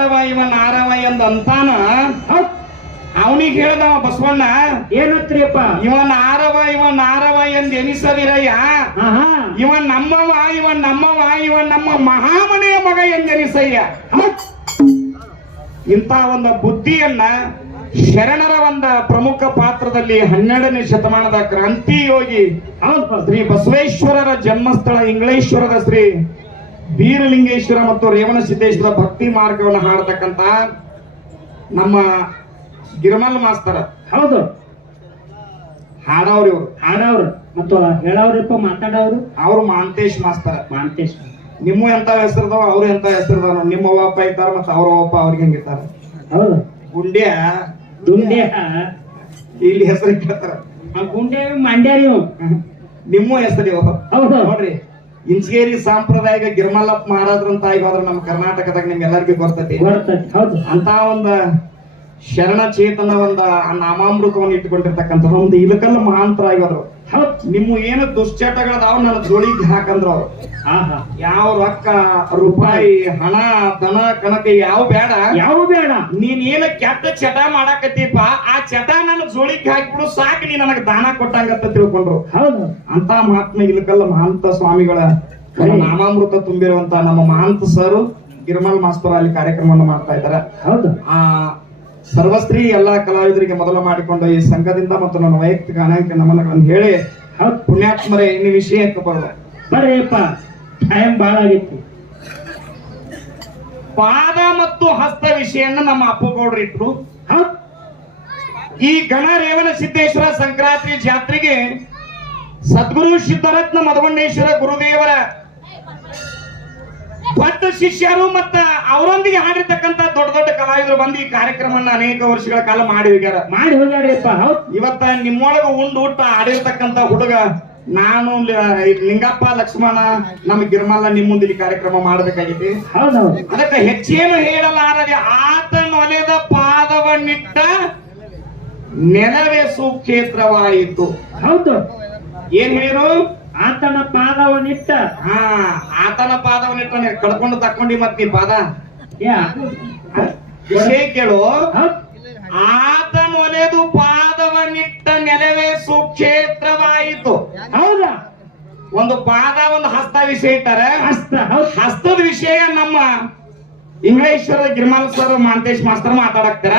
ನಾರವ ಇವ ನಾರವ ಎಂದ ಅಂತಾನ ಅವನಿಗೆ ಹೇಳ್ದವ ಬಸವಣ್ಣ ಏನತ್ರಿಯಪ್ಪ ಇವ ನಾರವ ಇವ ನಾರವ ಎಂದ ಎನಿಸದಿರಯ್ಯ. ಇವ ನಮ್ಮವ ಇವ ನಮ್ಮವ ಇವ ನಮ್ಮ ಮಹಾಮನೆಯ ಮಗ ಎಂದೆನಿಸಯ್ಯ ಎನಿಸಯ್ಯ. ಇಂಥ ಒಂದು ಬುದ್ಧಿಯನ್ನ ಶರಣರ ಒಂದ ಪ್ರಮುಖ ಪಾತ್ರದಲ್ಲಿ ಹನ್ನೆರಡನೇ ಶತಮಾನದ ಕ್ರಾಂತಿ ಯೋಗಿ ಶ್ರೀ ಬಸವೇಶ್ವರರ ಜನ್ಮಸ್ಥಳ ಇಂಗ್ಲೇಶ್ವರದ ಶ್ರೀ ಬೀರಲಿಂಗೇಶ್ವರ ಮತ್ತು ರೇವಣ ಸಿದ್ದೇಶ್ವರ ಭಕ್ತಿ ಮಾರ್ಗವನ್ನು ಹಾಡತಕ್ಕಂತ ನಮ್ಮ ಗಿರ್ಮಲ್ ಮಾಸ್ತರ. ಹೌದು. ಹಾಡವ್ರಿ ಇವರು. ಹಾಡವ್ರು. ಮತ್ತು ಹೇಳವ್ರಿಪ್ಪ ಮಾತಾಡವ್ರು? ಅವರು ಮಾಂತೇಶ್ ಮಾಸ್ತರ. ಮಾಂತೇಶ್. ನಿಮ್ಮ ಎಂತ ಹೆಸರದವ ಅವ್ರು ಎಂತ ಹೆಸರದವ ನಿಮ್ಮ ಅಪ್ಪ ಇರ್ತಾರ ಮತ್ತೆ ಅವ್ರ ಅಪ್ಪ ಅವ್ರಿಗೆ ಹೆಂಗಿರ್ತಾರ ಹೌದು. ಗುಂಡ್ಯ. ಗುಂಡ್ಯ. ಇಲ್ಲಿ ಹೆಸರು ಕೇಳ್ತಾರ ಆ ಮಂಡ್ಯ ನೀವು. ನಿಮ್ಮ ಹೆಸರು ಹೌದು. ನೋಡ್ರಿ. ಇಂಚಗೇರಿ ಸಾಂಪ್ರದಾಯಿಕ ಗಿರ್ಮಲ್ಲಪ್ಪ ಮಹಾರಾಜ್ರಂತ ಈಗ ಹೋದ್ರ ನಮ್ಮ ಕರ್ನಾಟಕದಾಗ ನಿಮ್ಗೆಲ್ಲರಿಗೂ ಬರ್ತೈತಿ ಬರ್ತೈತಿ ಅಂತ ಒಂದ ಶರಣ ಚೇತನ ಒಂದ ಆ ನಾಮಾಮೃತವನ್ನು ಇಟ್ಕೊಂಡಿರ್ತಕ್ಕಂಥ ಒಂದು ಇಲಕಲ್ಲ ಮಹಾಂತರ ಆಗಿದ್ರು ಹೌದು ನಿಮ್ಮ ಏನು ದುಶ್ಚಟಗಳದಾವ? ನನ್ನ ಜೋಳಿಗೆ ಹಾಕಂದ್ರ ಅವ್ರು. ಯಾವ ರೊಕ್ಕ ರೂಪಾಯಿ ಹಣ ದನ ಕನಕ ಯಾವ ಬೇಡ. ಯಾವ ಬೇಡ? ನೀನ್ ಏನ ಕೆಟ್ಟ ಚಟ ಮಾಡಾಕತ್ತೀಪ ಆ ಚಟ ನನ್ನ ಜೋಳಿಗೆ ಹಾಕಿಬಿಡು ಸಾಕು ನೀ ನನಗೆ ದಾನ ಕೊಟ್ಟಂಗತ್ತ ತಿಳ್ಕೊಂಡ್ರು. ಹೌದು. ಅಂತ ಮಹಾತ್ಮ ಇಲಕಲ್ಲ ಮಹಾಂತ ಸ್ವಾಮಿಗಳ ನಮ್ಮ ನಾಮಾಮೃತ ತುಂಬಿರುವಂತ ನಮ್ಮ ಮಹಾಂತ ಸರ್ ಗಿರ್ಮಲ್ ಮಾಸ್ತರ ಅಲ್ಲಿ ಕಾರ್ಯಕ್ರಮವನ್ನು ಮಾಡ್ತಾ ಇದ್ದಾರೆ. ಹೌದು. ಆ ಸರ್ವಸ್ತ್ರೀ ಎಲ್ಲಾ ಕಲಾವಿದರಿಗೆ ಮೊದಲು ಮಾಡಿಕೊಂಡು ಈ ಸಂಘದಿಂದ ಮತ್ತು ನನ್ನ ವೈಯಕ್ತಿಕ ಅನೇಕ ನಮನಗಳನ್ನು ಹೇಳಿ ಪುಣ್ಯಾತ್ಮರ ಇನ್ನು ವಿಷಯಕ್ಕೆ ಬರ್ರಿಯಪ್ಪ ಟೈಮ್ ಬಹಳ ಆಗಿತ್ತು. ಪಾದ ಮತ್ತು ಹಸ್ತ ವಿಷಯನ್ನ ನಮ್ಮ ಅಪ್ಪಗೌಡ್ರು ಇಟ್ರು. ಈ ಗಣ ರೇವಣ ಸಿದ್ದೇಶ್ವರ ಸಂಕ್ರಾಂತಿ ಜಾತ್ರೆಗೆ ಸದ್ಗುರು ಸಿದ್ಧರತ್ನ ಮಧುವಣ್ಣೇಶ್ವರ ಗುರುದೇವರ ಭಟ್ಟ ಶಿಷ್ಯರು ಮತ್ತ ಅವರೊಂದಿಗೆ ಹಾಡಿರ್ತಕ್ಕಂತ ದೊಡ್ಡ ಬಂದು ಈ ಕಾರ್ಯಕ್ರಮವನ್ನ ಅನೇಕ ವರ್ಷಗಳ ಕಾಲ ಮಾಡಿ ಹೋಗ್ಯಾರ. ಮಾಡಿ ಹೋಗ್ಯಾರಿಯಪ್ಪ ಹೌದು. ಇವತ್ತ ನಿಮ್ಮೊಳಗ ಉಂಡು ಊಟ ಆಡಿರ್ತಕ್ಕಂತ ಹುಡುಗ ನಾನು ಲಿಂಗಪ್ಪ ಲಕ್ಷ್ಮಣ ನಮ್ಮ ಗಿರ್ಮಲ್ಲ ನಿಮ್ಮ ಮುಂದೆ ಈ ಕಾರ್ಯಕ್ರಮ ಹೌದು ಅದಕ್ಕೆ ಹೆಚ್ಚೇನು ಹೇಳಲಾರದೆ ಆತನ ಒಲೆದ ಪಾದವನ್ನಿಟ್ಟ ನೆಲವೇ ಸುಕ್ಷೇತ್ರವಾಯಿತು. ಹೌದು. ಏನ್ ಹೇಳಿರು? ಆತನ ಪಾದವನ್ನಿಟ್ಟ. ಹಾ ಆತನ ಪಾದವನ್ನಿಟ್ಟ ಕಳ್ಕೊಂಡು ಕಡ್ಕೊಂಡು ತಕ್ಕೊಂಡಿ ಮತ್ ನೀ ಪಾದ. ಯಾ ವಿಷಯ ಕೇಳು. ಆತ ಆತನ ಒಲೆದು ಪಾದವನ್ನಿಟ್ಟ ನೆಲವೇ ಸುಕ್ಷೇತ್ರವಾಯಿತು. ಹೌದಾ? ಒಂದು ಪಾದ ಒಂದು ಹಸ್ತ ವಿಷಯ ಇಟ್ಟಾರೆ. ಹಸ್ತ ಹಸ್ತದ ವಿಷಯ ನಮ್ಮ ಇಂಗ್ಲೇಶ್ವರ ಗಿರ್ಮಲ್ ಸರ್ ಮಾಂತೇಶ್ ಮಾಸ್ತರ್ ಮಾತಾಡಕ್ತಾರ.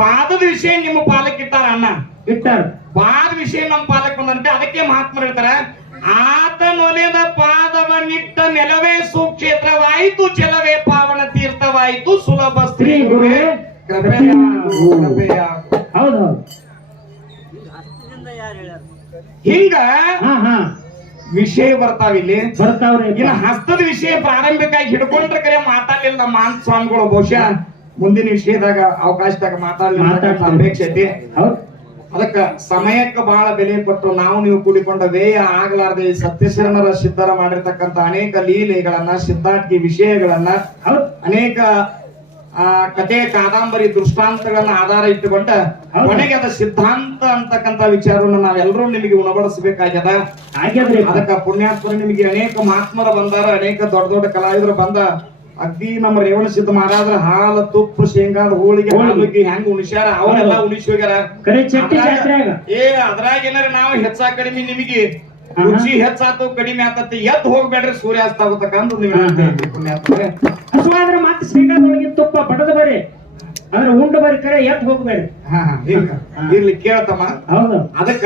ಪಾದದ ವಿಷಯ ನಿಮ್ಮ ಪಾಲಕ್ ಇಟ್ಟಾರ ಅಣ್ಣ. ಇಟ್ಟಾರ. ಪಾದ ವಿಷಯ ನಮ್ಮ ಪಾಲಕ್ ಬಂದಂತೆ ಅದಕ್ಕೆ ಮಹಾತ್ಮರು ಹೇಳ್ತಾರ ಆತನೊಲೆದ ಪಾದವನ್ನಿಟ್ಟ ನೆಲವೇ ಸುಕ್ಷೇತ್ರವಾಯಿತು ಚೆಲವೇ ಸ್ತ್ರೀ ಗುರುವೇ ಕೃಪೆಯ ಕೃಪೆಯ. ಹೌದು ಹೌದು. ಹಿಂಗ ವಿಷಯ ಬರ್ತಾವಿಲ್ಲಿ ಬರ್ತಾವ್ರಿ ಇಲ್ಲ ಹಸ್ತದ ವಿಷಯ ಪ್ರಾರಂಭಿಕವಾಗಿ ಹಿಡ್ಕೊಂಡ್ರೆ ಕರೆ ಮಾತಾಡಲಿಲ್ಲ ಮಾಂತ ಸ್ವಾಮಿಗಳು. ಬಹುಶಃ ಮುಂದಿನ ವಿಷಯದಾಗ ಅವಕಾಶದಾಗ ಮಾತಾಡಲಿಲ್ಲ. ಅಪೇಕ್ಷೆ ಐತಿ. ಹೌದು. ಅದಕ್ಕ ಸಮಯಕ್ಕೆ ಬಹಳ ಬೆಲೆ ಕೊಟ್ಟು ನಾವು ನೀವು ಕೂಡಿಕೊಂಡ ವ್ಯಯ ಆಗ್ಲಾರ್ದೆ ಸತ್ಯಶರಣರ ಸಿದ್ಧರ ಮಾಡಿರ್ತಕ್ಕಂತ ಅನೇಕ ಲೀಲೆಗಳನ್ನ ಸಿದ್ಧಾರ್ಥಿ ವಿಷಯಗಳನ್ನ ಅನೇಕ ಆ ಕಥೆ ಕಾದಂಬರಿ ದೃಷ್ಟಾಂತಗಳನ್ನ ಆಧಾರ ಇಟ್ಟುಕೊಂಡ. ಕೊನೆಗೆ ಅದ ಸಿದ್ಧಾಂತ ಅಂತಕ್ಕಂತ ವಿಚಾರವನ್ನು ನಾವೆಲ್ಲರೂ ನಿಮಗೆ ಉಣಬಡಿಸಬೇಕಾಗ್ಯದ ಅದಕ್ಕ ಪುಣ್ಯಾತ್ಮರು ನಿಮಗೆ ಅನೇಕ ಮಹಾತ್ಮರ ಬಂದಾರ ಅನೇಕ ದೊಡ್ಡ ದೊಡ್ಡ ಕಲಾವಿದರು ಬಂದ ಅಗ್ದಿ ನಮ್ಮ ರೇವಣ ಸಿದ್ಧ ಮಹಾರಾಜರ ಹಾಲ ತುಪ್ಪ ಶೇಂಗಾದ ಹೋಳಿಗೆ ಹೋಳಿಗೆ. ಹೆಂಗ್ ಉಣಿಸ್ಯಾರ ಅವರೆಲ್ಲ ಉಣಿಸಿ ಹೋಗ್ಯಾರ ಏ ಅದ್ರಾಗ ಏನಾರ ನಾವು ಹೆಚ್ಚಾ ಕಡಿಮೆ ನಿಮಗೆ. ರುಚಿ ಹೆಚ್ಚಾತು ಕಡಿಮೆ ಆತತಿ ಎದ್ದು ಹೋಗ್ಬೇಡ್ರಿ ಸೂರ್ಯಾಸ್ತ ಪುಣ್ಯಾತ್ಮರೇ. ಹಸುವಾದ್ರೆ ಮತ್ತೆ ಶೇಂಗಾದೊಳಗಿನ ತುಪ್ಪ ಬಡದ ಬರ್ರಿ ಅಂದ್ರೆ ಉಂಡು ಬರ್ರಿ ಕರೆ ಎತ್ ಹೋಗ್ಬೇಡ್ರಿ. ಹಾ, ಹಾ, ಹಿಂಗ. ಇರ್ಲಿ ಕೇಳ್ತಮ್ಮ. ಹೌದು. ಅದಕ್ಕ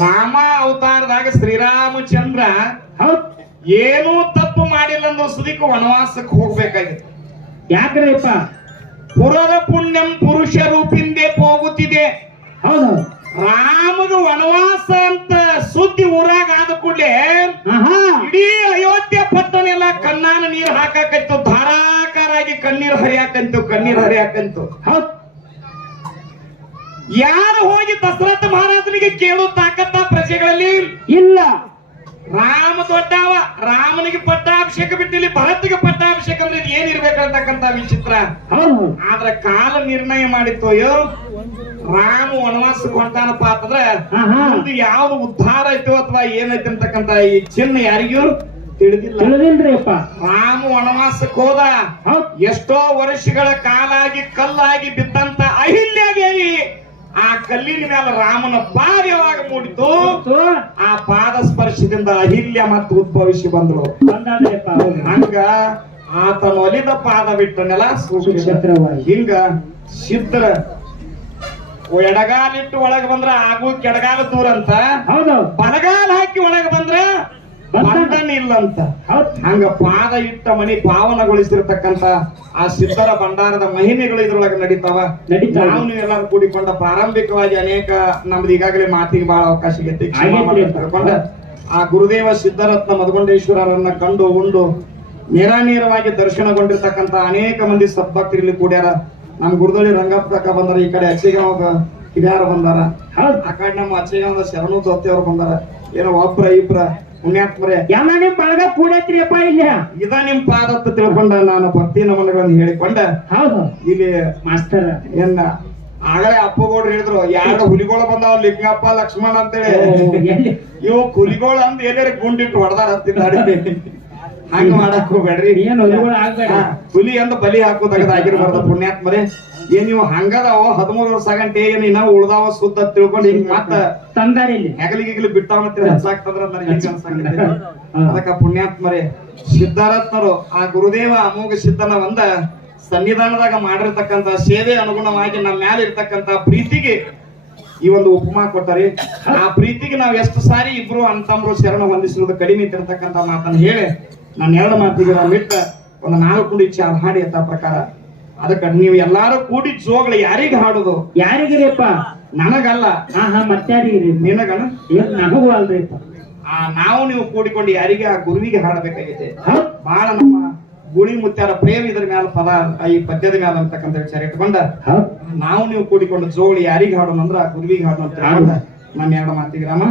ರಾಮ ಅವತಾರದಾಗ ಶ್ರೀರಾಮಚಂದ್ರ ಹೌದ್. ಏನೂ ತಪ್ಪು ಮಾಡಿಲ್ಲ ಅನ್ನೋ ಸುದಿಕ್ ವನವಾಸಕ್ಕೆ ಹೋಗ್ಬೇಕಾಗಿತ್ತು. ಯಾಕ್ರಿಪ್ಪ? ಪುರದ ಪುಣ್ಯಂ ಪುರುಷ ರೂಪಿಂದೆ ಹೋಗುತ್ತಿದೆ ಹೌದು. ರಾಮದ ವನವಾಸ ಅಂತ ಸುದ್ದಿ ಊರಾಗ ಆದ ಕೂಡಲೇ ಇಡೀ ಇಡೀ ಅಯೋಧ್ಯೆ ಪಟ್ಟಣೆಲ್ಲ ಕಣ್ಣಾನ ನೀರು ಹಾಕಾಕಂತು ಧಾರಾಕಾರಾಗಿ ಕಣ್ಣೀರು ಹರಿಯಾಕಂತು ಕಣ್ಣೀರು ಹರಿಯಾಕಂತು. ಯಾರು ಹೋಗಿ ದಸರಥ ಮಹಾರಾಜನಿಗೆ ಕೇಳೋ ತಾಕತ್ತ ಪ್ರಜೆಗಳಲ್ಲಿ ಇಲ್ಲ. ರಾಮ ದೊಡ್ಡವ ರಾಮನಿಗೆ ಪಟ್ಟಾಭಿಷೇಕ ಬಿಟ್ಟಿಲ್ಲಿ ಭರತ್ಗೆ ಪಟ್ಟಾಭಿಷೇಕ ಅಂದ್ರೆ ಏನಿರ್ಬೇಕಂತಕ್ಕಂತ ವಿಚಿತ್ರ. ಆದ್ರ ಕಾಲ ನಿರ್ಣಯ ಮಾಡಿತ್ತು ಅಯ್ಯೋ. ರಾಮ ವನವಾಸಕ್ಕೆ ಕೊಡ್ತಾನಪ್ಪ ಅಂತಂದ್ರೆ ಇದು ಮುಂದೆ ಯಾವ್ದು ಉದ್ಧಾರ ಐತೋ ಅಥವಾ ಏನೈತೆ ಅಂತಕ್ಕಂತ ಈ ಚಿನ್ನ ಯಾರಿಗೂ ತಿಳಿದಿಲ್ಲ. ತಿಳಿದಿಲ್ರಿಪ್ಪ. ರಾಮ ವನವಾಸಕ್ಕೆ ಹೋದ. ಎಷ್ಟೋ ವರ್ಷಗಳ ಕಾಲಾಗಿ ಕಲ್ಲಾಗಿ ಬಿದ್ದಂತ ಅಹಿಲ್ಯ ದೇವಿ ಆ ಕಲ್ಲಿನ ಮೇಲೆ ರಾಮನ ಪಾದ ಯಾವಾಗ ಮೂಡಿತು ಆ ಪಾದ ಸ್ಪರ್ಶದಿಂದ ಅಹಿಲ್ಯ ಮತ್ತು ಉದ್ಭವಿಸಿ ಬಂದ್ರು. ಹಂಗ ಆತನ ಒಲಿದ ಪಾದ ಬಿಟ್ಟನೆಲ್ಲ. ಹಿಂಗ ಸಿದ್ಧರ ಎಡಗಾಲಿಟ್ಟು ಒಳಗೆ ಬಂದ್ರ ಆಗು ಕೆಡಗಾಲ ದೂರ ಅಂತ. ಹೌದು ಬಲಗಾಲ ಹಾಕಿ ಒಳಗೆ ಬಂದ್ರ ಬಂಧನ ಇಲ್ಲಂತ. ಅಂತ ಹಂಗ ಪಾದ ಇಟ್ಟ ಮನಿ ಪಾವನಗೊಳಿಸಿರ್ತಕ್ಕಂತ ಆ ಸಿದ್ಧರ ಭಂಡಾರದ ಮಹಿಮೆಗಳು ಇದ್ರೊಳಗೆ ನಡೀತಾವ. ನಾವು ಎಲ್ಲರೂ ಕೂಡಿಕೊಂಡ ಪ್ರಾರಂಭಿಕವಾಗಿ ಅನೇಕ ನಮ್ದು ಈಗಾಗಲೇ ಮಾತಿಗೆ ಬಹಳ ಅವಕಾಶ ತಿಳ್ಕೊಂಡ ಆ ಗುರುದೇವ ಸಿದ್ಧರತ್ನ ಮಧುಗೊಂಡೇಶ್ವರರನ್ನ ಕಂಡು ಉಂಡು ನೇರಾನೇರವಾಗಿ ದರ್ಶನಗೊಂಡಿರ್ತಕ್ಕಂತ ಅನೇಕ ಮಂದಿ ಸದ್ಭಕ್ತರಲ್ಲಿ ಕೂಡ್ಯಾರ. ನಮ್ ಗುರುದಳಿ ರಂಗಪ್ಪ ತಕ್ಕ ಬಂದಾರ ಈ ಕಡೆ ಅಚ್ಚಿಗಾಂವ ಹಿರಿಯಾರ ಬಂದಾರ. ಆ ಕಡೆ ನಮ್ಮ ಅಚ್ಚಿಗಾಂವದ ಶರಣು ದೊತ್ತಿ ಅವ್ರು ಬಂದಾರ. ಏನೋ ಒಬ್ರ ಇಬ್ರ ಪುಣ್ಯಾತ್ಮರೇ ಎಲ್ಲ ನಿಮ್ ಬಳಗ ಕೂಡೈತ್ರಿಯಪ್ಪ ಇಲ್ಲ? ಇದ ನಿಮ್ ಪಾದತ್ತ ತಿಳ್ಕೊಂಡ ನಾನು ಭಕ್ತಿ ನಮನಗಳನ್ನು ಹೇಳಿಕೊಂಡ. ಹೌದು. ಇಲ್ಲಿ ಮಾಸ್ತರ್ ಏನ ಆಗಲೇ ಅಪ್ಪಗೌಡ್ರು ಹೇಳಿದ್ರು ಯಾರು ಹುಲಿಗಳು ಬಂದಾವ ಲಿಂಗಪ್ಪ ಲಕ್ಷ್ಮಣ ಅಂತೇಳಿ. ಇವ್ ಹುಲಿಗಳು ಅಂದ್ ಎಲ್ಲರ ಗುಂಡಿಟ್ಟು ಹೊಡೆದಾರ ಹತ್ತಿದ್ದಾಡಿ ಹಂಗ ಮಾಡಕ್ ಹೋಗ್ಬೇಡ್ರಿ. ಏನ್ ಆಗ್ಬೇಡ. ಹುಲಿ ಅಂತ ಬಲಿ ಹಾಕೋದಾಗದ ಆಗಿರ್ಬಾರ್ದ ಪುಣ್ಯಾತ್ಮರೇ ಏನ್ ನೀವು ಹಂಗದಾವ? ಹದಿಮೂರು ವರ್ಷ ಗಂಟೆ ಏನ್ ಇನ್ನ ಉಳ್ದಾವ ಸುದ್ದ ತಿಳ್ಕೊಂಡು ಹಿಂಗ್ ಮತ್ತ ತಂದಾರ ಇಲ್ಲಿ. ಹೆಗಲಿಗಿಗ್ಲಿ ಬಿಟ್ಟಾವ ಮತ್ತೆ ಹಚ್ಚಾಕ್ತಂದ್ರ ನನಗೆ ಹಿಂಗ ಅನ್ಸಂಗೈತಿ. ಹಾ. ಅದಕ್ಕ ಪುಣ್ಯಾತ್ಮರೇ ಸಿದ್ಧಾರತ್ನರು ಆ ಗುರುದೇವ ಅಮೋಘ ಸಿದ್ಧನ ಒಂದ ಸನ್ನಿಧಾನದಾಗ ಮಾಡಿರ್ತಕ್ಕಂತ ಸೇವೆ ಅನುಗುಣವಾಗಿ ನಮ್ಮ ಮ್ಯಾಲ ಇರ್ತಕ್ಕಂತ ಪ್ರೀತಿಗೆ ಈ ಒಂದು ಉಪಮಾ ಕೊಟ್ಟರಿ ಆ ಪ್ರೀತಿಗೆ ನಾವು ಎಷ್ಟು ಸಾರಿ ಇಬ್ರು ಅಂತಮ್ರು ಶರಣ ಹೊಂದಿಸಿರುವುದು ಕಡಿಮೆ ಇಟ್ಟಿರ್ತಕ್ಕಂತ ಮಾತನ್ನ ಹೇಳಿ ನಾನು ಎರಡು ಮಾತಿಗೆ ಬಿಟ್ಟ ಒಂದು ನಾಲ್ಕು ಕೂಡಿ ಚಾರ್ ಹಾಡಿ ಅಂತ ಪ್ರಕಾರ. ಅದಕ್ಕ ನೀವು ಎಲ್ಲಾರು ಕೂಡಿ ಜೋಗಳ ಯಾರಿಗೆ ಹಾಡುದು? ಯಾರಿಗಿರಿಯಪ್ಪ? ನನಗಲ್ಲ. ಹಾ ಹಾ ಮತ್ತಾರಿಗಿರಿ ನಿನಗಣ ಏನ್ ನನಗೂ ಅಲ್ರಿಪ್ಪ ಆ ನಾವು ನೀವು ಕೂಡಿಕೊಂಡು ಯಾರಿಗೆ ಆ ಗುರುವಿಗೆ ಹಾಡಬೇಕಾಗೈತೆ ಬಾಳ ಬಹಳ ನಮ್ಮ ಗುಳಿ ಮುತ್ಯಾರ ಪ್ರೇಮ ಇದ್ರ ಮ್ಯಾಲ ಪದ ಈ ಪದ್ಯದ ಮ್ಯಾಲ ಅಂತಕ್ಕಂಥ ವಿಚಾರ ಇಟ್ಕೊಂಡ. ನಾವು ನೀವು ಕೂಡಿಕೊಂಡು ಜೋಳಿ ಯಾರಿಗೆ ಹಾಡೋಣ ಅಂದ್ರ ಆ ಗುರುವಿಗೆ ಹಾಡೋಣ ಅಂತ ನನ್ನ ಎರಡು ಮಾತಿಗೆ ರಾಮ.